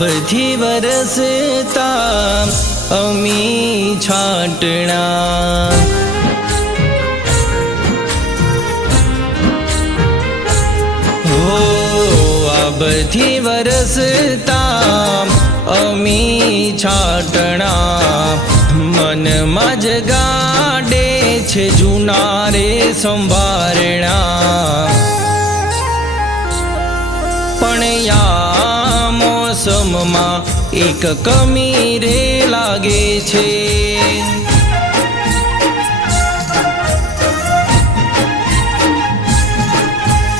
આભથી વરસતા અમી છાંટણા હો આભથી વરસતા અમી છાંટણા મનમાં જગાડે છે જૂના રે સંભારણા પણ યા મોસમમાં એક કમી રે લાગે છે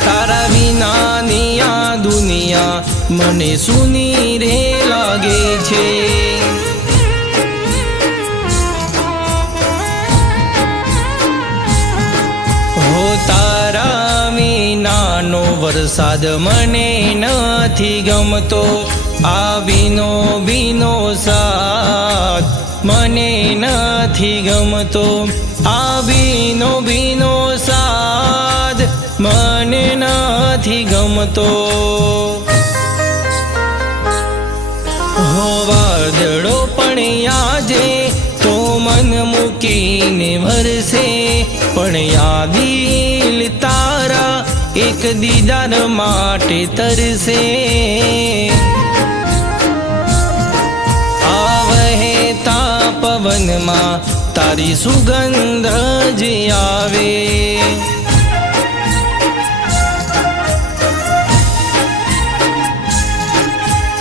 તારા વિનાની આ દુનિયા મને સૂની રે લાગે છે હો તારા વિનાનો વરસાદ મને નથી ગમતો આ ભીનો સાથ મને નથી ગમતો આ ભીનો સાથ મને નથી ગમતો હો વાદળો પણ આજે તો મન મૂકીને વરસે પણ યાદિલ તારા એક દીદાર માટે તરસે આ વહેતા પવનમાં તારી સુગંધ જ આવે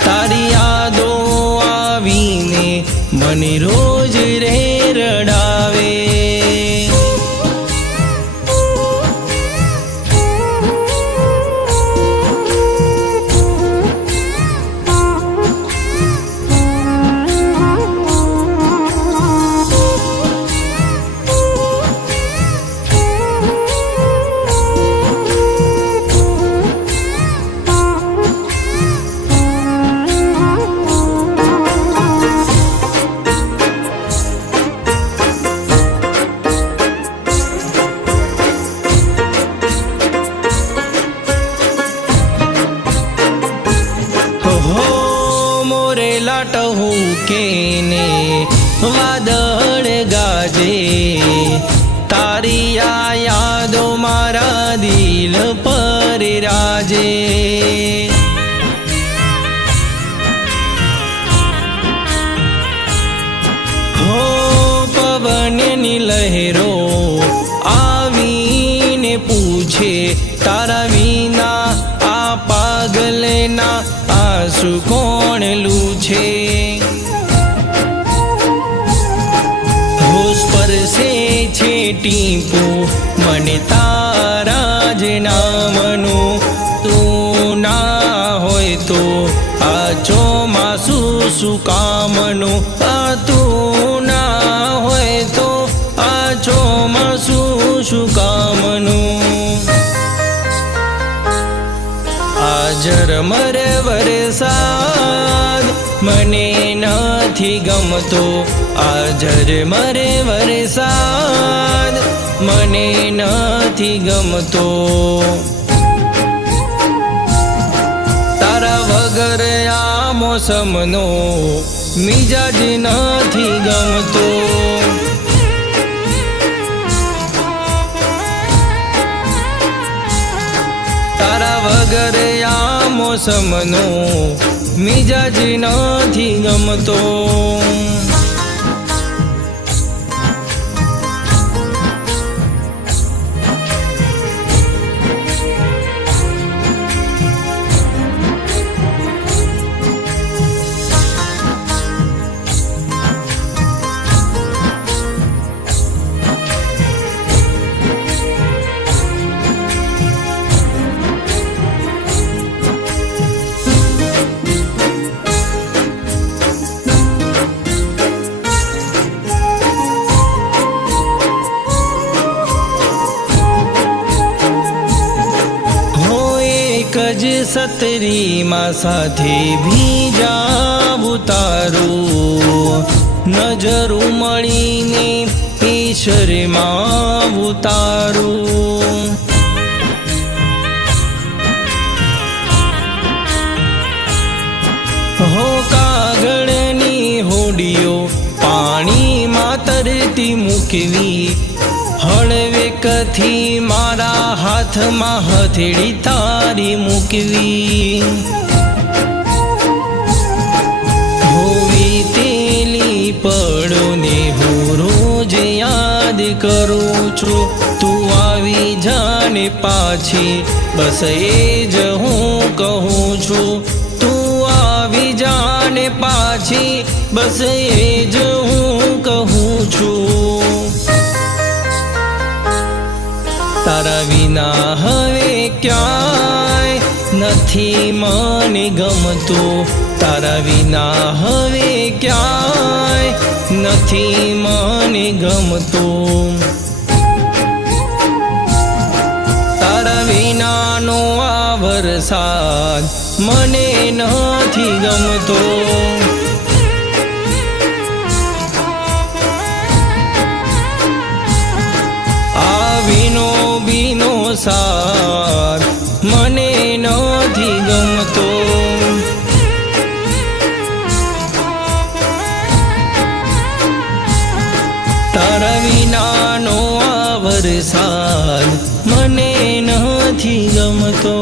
તારી યાદો આવીને મને રોજ રે રડાવે ટહું કેને વાદળ ગાજે તારી આ યાદો મારા દિલ પર રાજે હો પવનની લહેરો આવીને પૂછે તારા વિના આ પાગલના આંસુ કોણ લૂછે હોશ પરસે છે ટીપું મને તારા જ નામનું તું ના હોય તો આ ચોમાસું શું કામનું આ તું ના હોય તો આ ચોમાસું શું કામનું ઝરમર વરસાદ મને નથી ગમતો આ ઝરમર વરસાદ મને નથી ગમતો તારા વગર આ મોસમનો મિજાજ નથી ગમતો તારા વગર આ મોસમનો મિજાજ નથી ગમતો જ સતરીમાં સાથે ભીજા ઉતારું નજરું મળીને ઈશ્વરમાં ઉતારું હો મૂકવી, હળવે કથી મારા હાથમાં હથેળી તારી મૂકવી. હોવી તેલી પળોને હું રોજ યાદ કરું છું. તું આવી જાને પાછી, બસ એ જ હું કહું છું. તું આવી જાને પાછી, બસ એ જ હું કહું છું. તારા વિના હવે ક્યાંય નથી મને ગમતું. તારા વિના હવે ક્યાંય નથી મને ગમતું. તારા વિનાનો આ વરસાદ મને નથી ગમતો. આ ભીનો સાથ મને નથી ગમતો. તારા વિનાનો આ વરસાદ મને નથી ગમતો.